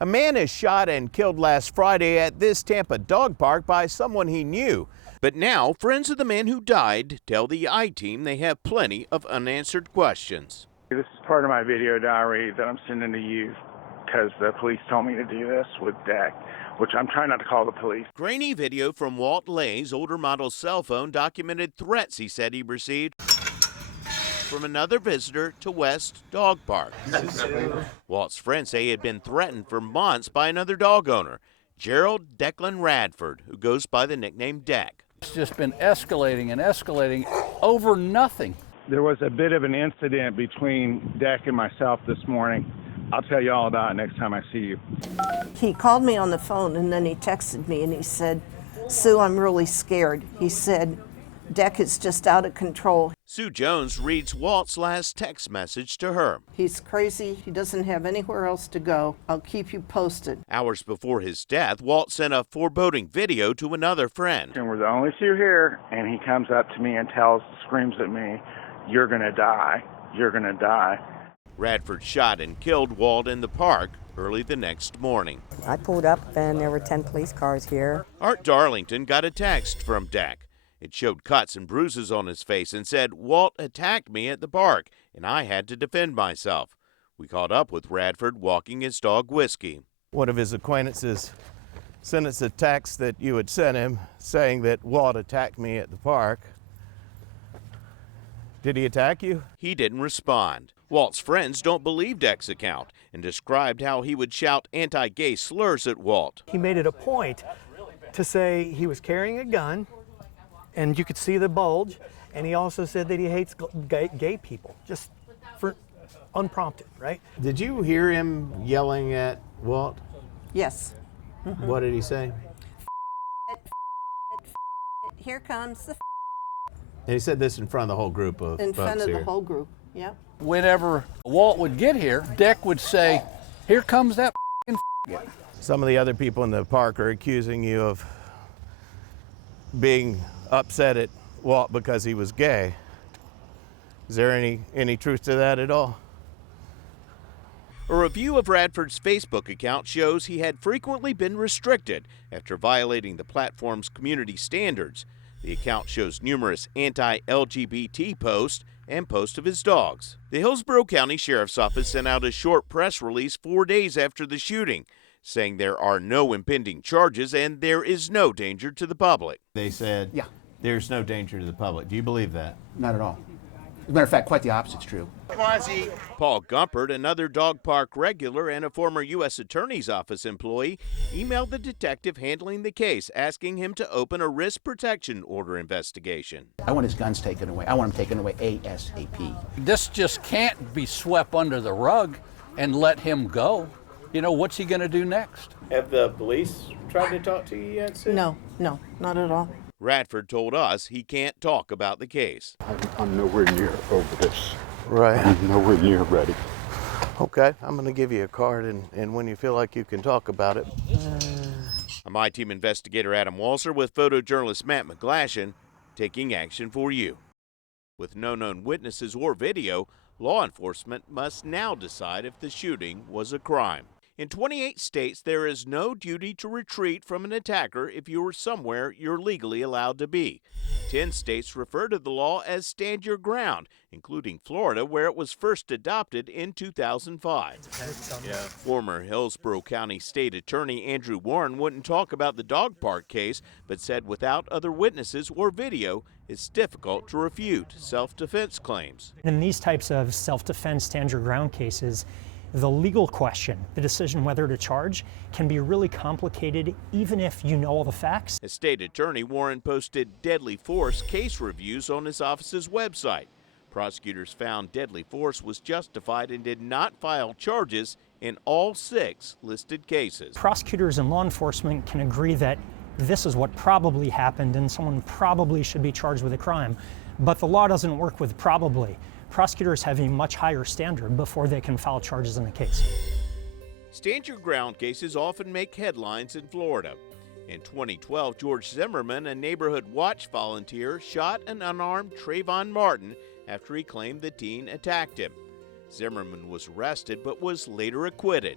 A man is shot and killed last Friday at this Tampa dog park by someone he knew. But now, friends of the man who died tell the I-Team they have plenty of unanswered questions. This is part of my video diary that I'm sending to you because the police told me to do this with Dak, which I'm trying not to call the police. Grainy video from Walt Lay's older model cell phone documented threats he said he received from another visitor to West Dog Park. Walt's friends say he had been threatened for months by another dog owner, Gerald Declan Radford, who goes by the nickname Dak. It's just been escalating and escalating over nothing. There was a bit of an incident between Dak and myself this morning. I'll tell you all about it next time I see you. He called me on the phone and then he texted me and he said, "Sue, I'm really scared." He said, "Dak is just out of control." Sue Jones reads Walt's last text message to her. "He's crazy. He doesn't have anywhere else to go. I'll keep you posted." Hours before his death, Walt sent a foreboding video to another friend. And we're the only two here, and he comes up to me and screams at me, "You're gonna die. You're gonna die." Radford shot and killed Walt in the park early the next morning. I pulled up and there were 10 police cars here. Art Darlington got a text from Dak. It showed cuts and bruises on his face and said, "Walt attacked me at the park, and I had to defend myself." We caught up with Radford walking his dog Whiskey. One of his acquaintances sent us a text that you had sent him saying that Walt attacked me at the park. Did he attack you? He didn't respond. Walt's friends don't believe Dak's account and described how he would shout anti-gay slurs at Walt. He made it a point to say he was carrying a gun, and you could see the bulge, and he also said that he hates gay people, just for unprompted, right? Did you hear him yelling at Walt? Yes. What did he say? Here comes the And he said this in front of the whole group of in folks front of here. the whole group. Yep. Whenever Walt would get here, Dak would say, "Here comes that guy." Some of the other people in the park are accusing you of being upset at Walt because he was gay. Is there any truth to that at all? A review of Radford's Facebook account shows he had frequently been restricted after violating the platform's community standards. The account shows numerous anti-LGBT posts and posts of his dogs. The Hillsborough County Sheriff's Office sent out a short press release 4 days after the shooting, saying there are no impending charges and there is no danger to the public. They said, Yeah. There's no danger to the public. Do you believe that? Not at all. As a matter of fact, quite the opposite's true. Paul Gumpert, another dog park regular and a former U.S. Attorney's Office employee, emailed the detective handling the case, asking him to open a risk protection order investigation. I want his guns taken away. I want them taken away ASAP. This just can't be swept under the rug and let him go. You know, what's he going to do next? Have the police tried to talk to you yet, Sue? No, not at all. Radford told us he can't talk about the case. I'm nowhere near over this. Right. I'm nowhere near ready. Okay, I'm going to give you a card, and when you feel like you can talk about it. I'm I-Team investigator Adam Walser with photojournalist Matt McGlashan, taking action for you. With no known witnesses or video, law enforcement must now decide if the shooting was a crime. In 28 states, there is no duty to retreat from an attacker if you are somewhere you're legally allowed to be. 10 states refer to the law as Stand Your Ground, including Florida, where it was first adopted in 2005. Former Hillsborough County State Attorney Andrew Warren wouldn't talk about the dog park case, but said without other witnesses or video, it's difficult to refute self-defense claims. In these types of self-defense, stand your ground cases, the legal question, the decision whether to charge, can be really complicated even if you know all the facts. As State Attorney, Warren posted deadly force case reviews on his office's website. Prosecutors found deadly force was justified and did not file charges in all 6 listed cases. Prosecutors and law enforcement can agree that this is what probably happened and someone probably should be charged with a crime, but the law doesn't work with probably. Prosecutors have a much higher standard before they can file charges in a case. Stand Your Ground cases often make headlines in Florida. In 2012, George Zimmerman, a neighborhood watch volunteer, shot an unarmed Trayvon Martin after he claimed the teen attacked him. Zimmerman was arrested but was later acquitted.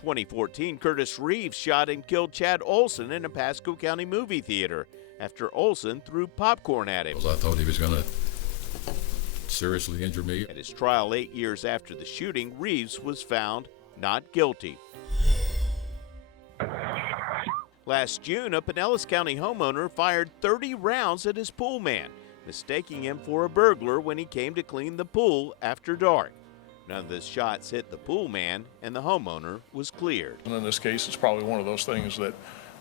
2014, Curtis Reeves shot and killed Chad Olson in a Pasco County movie theater after Olson threw popcorn at him. I thought he was going to seriously injure me. At his trial 8 years after the shooting, Reeves was found not guilty. Last June, a Pinellas County homeowner fired 30 rounds at his pool man, mistaking him for a burglar when he came to clean the pool after dark. None of the shots hit the pool man, and the homeowner was cleared. And in this case, it's probably one of those things that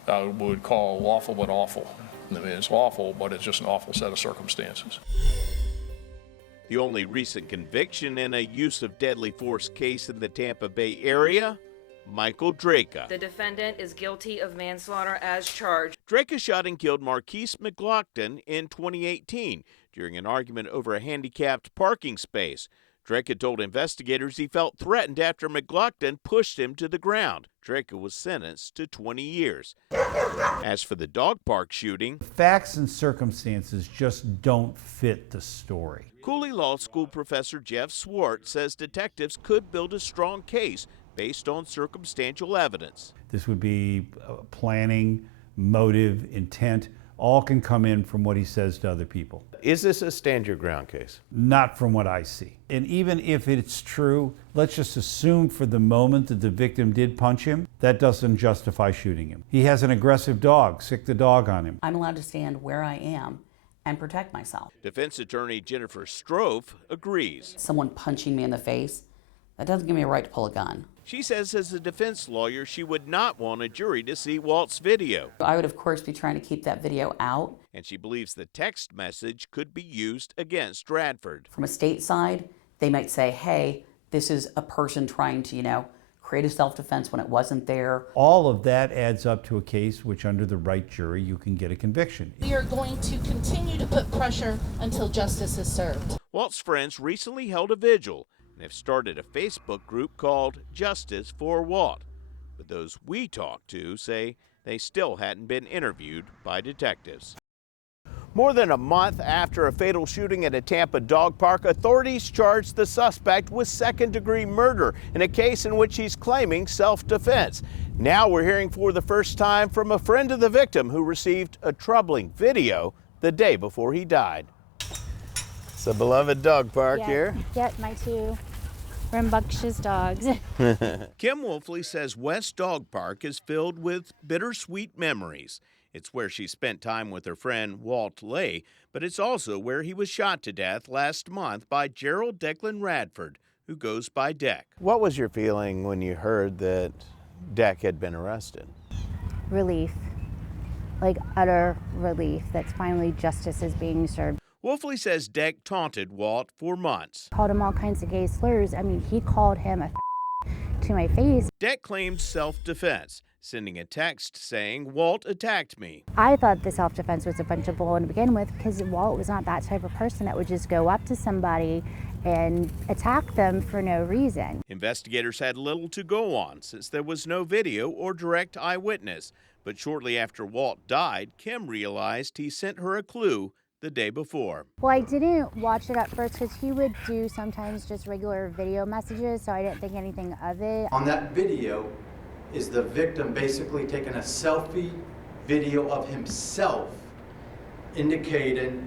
I would call lawful but awful. I mean, it's lawful, but it's just an awful set of circumstances. The only recent conviction in a use of deadly force case in the Tampa Bay area, Michael Draka. The defendant is guilty of manslaughter as charged. Draka shot and killed Marquise McLaughlin in 2018 during an argument over a handicapped parking space. Draka told investigators he felt threatened after McLaughlin pushed him to the ground. Draka was sentenced to 20 years. As for the dog park shooting, facts and circumstances just don't fit the story. Cooley Law School professor Jeff Swart says detectives could build a strong case based on circumstantial evidence. This would be planning, motive, intent, all can come in from what he says to other people. Is this a stand your ground case? Not from what I see. And even if it's true, let's just assume for the moment that the victim did punch him. That doesn't justify shooting him. He has an aggressive dog. Sick the dog on him. I'm allowed to stand where I am and protect myself. Defense attorney Jennifer Strofe agrees. Someone punching me in the face, that doesn't give me a right to pull a gun. She says as a defense lawyer, she would not want a jury to see Walt's video. I would, of course, be trying to keep that video out. And she believes the text message could be used against Radford. From a state side, they might say, hey, this is a person trying to, create a self-defense when it wasn't there. All of that adds up to a case which, under the right jury, you can get a conviction. We are going to continue to put pressure until justice is served. Walt's friends recently held a vigil and have started a Facebook group called Justice for Walt. But those we talked to say they still hadn't been interviewed by detectives. More than a month after a fatal shooting at a Tampa dog park, authorities charged the suspect with second-degree murder in a case in which he's claiming self-defense. Now we're hearing for the first time from a friend of the victim who received a troubling video the day before he died. It's a beloved dog park here. Yep, my two rambunctious dogs. Kim Wolfley says West Dog Park is filled with bittersweet memories. It's where she spent time with her friend Walt Lay, but it's also where he was shot to death last month by Gerald Declan Radford, who goes by Deck. What was your feeling when you heard that Deck had been arrested? Relief, like utter relief that finally justice is being served. Wolfley says Deck taunted Walt for months. Called him all kinds of gay slurs. I mean, he called him a to my face. Deck claimed self-defense, sending a text saying, Walt attacked me. I thought the self-defense was a bunch of bull to begin with because Walt was not that type of person that would just go up to somebody and attack them for no reason. Investigators had little to go on since there was no video or direct eyewitness. But shortly after Walt died, Kim realized he sent her a clue the day before. Well, I didn't watch it at first because he would do sometimes just regular video messages, so I didn't think anything of it. On that video is the victim basically taking a selfie video of himself, indicating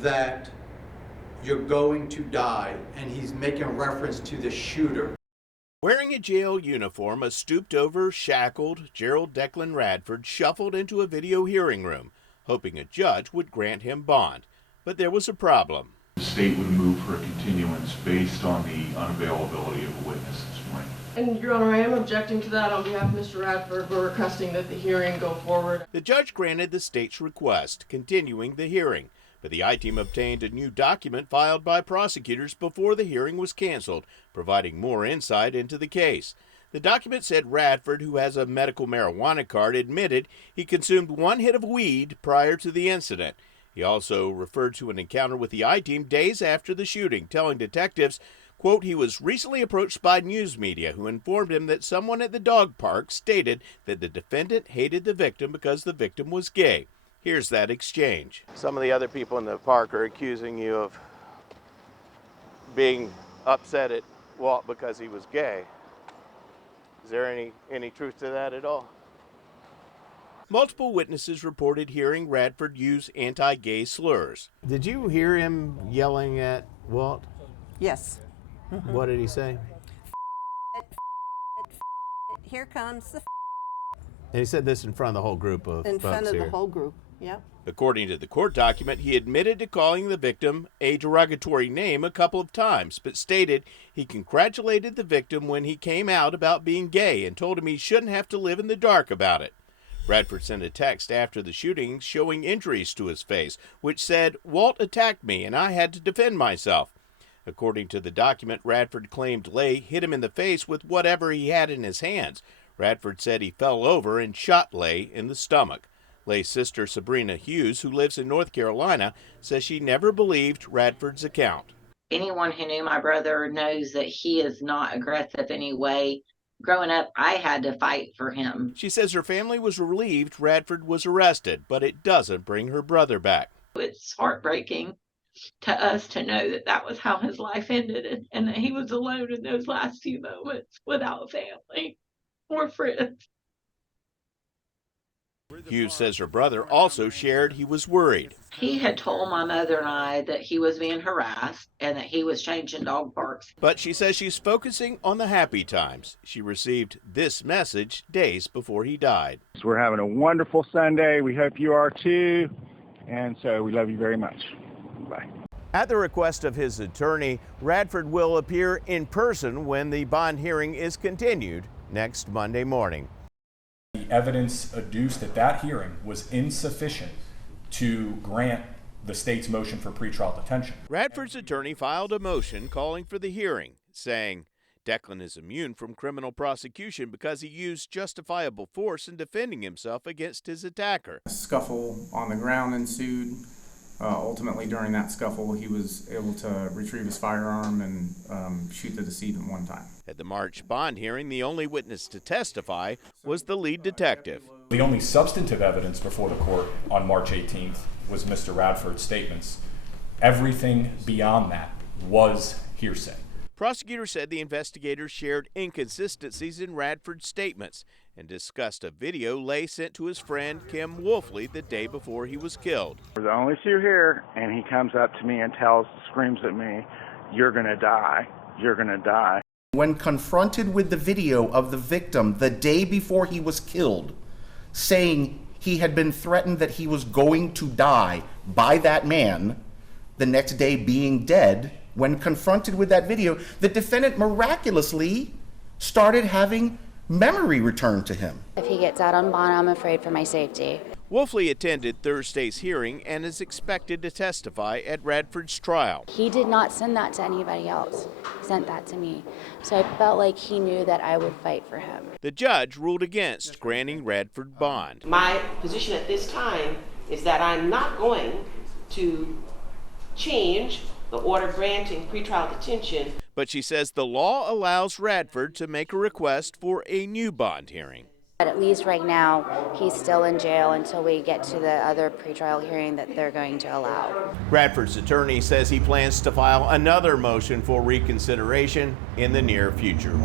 that you're going to die, and he's making reference to the shooter. Wearing a jail uniform, a stooped-over, shackled Gerald Declan Radford shuffled into a video hearing room, hoping a judge would grant him bond. But there was a problem. The state would move for a continuance based on the unavailability of a witness this morning. And, Your Honor, I am objecting to that on behalf of Mr. Radford. We're requesting that the hearing go forward. The judge granted the state's request, continuing the hearing. But the I-Team obtained a new document filed by prosecutors before the hearing was canceled, providing more insight into the case. The document said Radford, who has a medical marijuana card, admitted he consumed one hit of weed prior to the incident. He also referred to an encounter with the I-Team days after the shooting, telling detectives, quote, he was recently approached by news media who informed him that someone at the dog park stated that the defendant hated the victim because the victim was gay. Here's that exchange. Some of the other people in the park are accusing you of being upset at Walt because he was gay. Is there any truth to that at all? Multiple witnesses reported hearing Radford use anti-gay slurs. Did you hear him yelling at Walt? Yes. What did he say? Here comes the And he said this in front of the whole group of in folks front of here. the whole group. Yep. According to the court document, he admitted to calling the victim a derogatory name a couple of times, but stated he congratulated the victim when he came out about being gay and told him he shouldn't have to live in the dark about it. Radford sent a text after the shooting showing injuries to his face, which said, "Walt attacked me and I had to defend myself." According to the document, Radford claimed Lay hit him in the face with whatever he had in his hands. Radford said he fell over and shot Lay in the stomach. Lay's sister, Sabrina Hughes, who lives in North Carolina, says she never believed Radford's account. Anyone who knew my brother knows that he is not aggressive anyway. Growing up, I had to fight for him. She says her family was relieved Radford was arrested, but it doesn't bring her brother back. It's heartbreaking to us to know that that was how his life ended and that he was alone in those last few moments without family or friends. Hughes says her brother also shared he was worried. He had told my mother and I that he was being harassed and that he was changing dog parks. But she says she's focusing on the happy times. She received this message days before he died. We're having a wonderful Sunday. We hope you are too. And so we love you very much. Bye. At the request of his attorney, Radford will appear in person when the bond hearing is continued next Monday morning. The evidence adduced at that hearing was insufficient to grant the state's motion for pretrial detention. Radford's attorney filed a motion calling for the hearing, saying Declan is immune from criminal prosecution because he used justifiable force in defending himself against his attacker. A scuffle on the ground ensued. Ultimately, during that scuffle, he was able to retrieve his firearm and shoot the decedent one time. At the March bond hearing, the only witness to testify was the lead detective. The only substantive evidence before the court on March 18th was Mr. Radford's statements. Everything beyond that was hearsay. Prosecutors said the investigators shared inconsistencies in Radford's statements and discussed a video Lay sent to his friend Kim Wolfley the day before he was killed. We're the only two here, and he comes up to me and screams at me, "You're gonna die. You're gonna die." When confronted with the video of the victim the day before he was killed, saying he had been threatened that he was going to die by that man, the next day being dead, when confronted with that video, the defendant miraculously started having memory return to him. If he gets out on bond, I'm afraid for my safety. Wolfley attended Thursday's hearing and is expected to testify at Radford's trial. He did not send that to anybody else. He sent that to me. So I felt like he knew that I would fight for him. The judge ruled against granting Radford bond. My position at this time is that I'm not going to change the order granting pretrial detention. But she says the law allows Radford to make a request for a new bond hearing. But at least right now, he's still in jail until we get to the other pretrial hearing that they're going to allow. Radford's attorney says he plans to file another motion for reconsideration in the near future.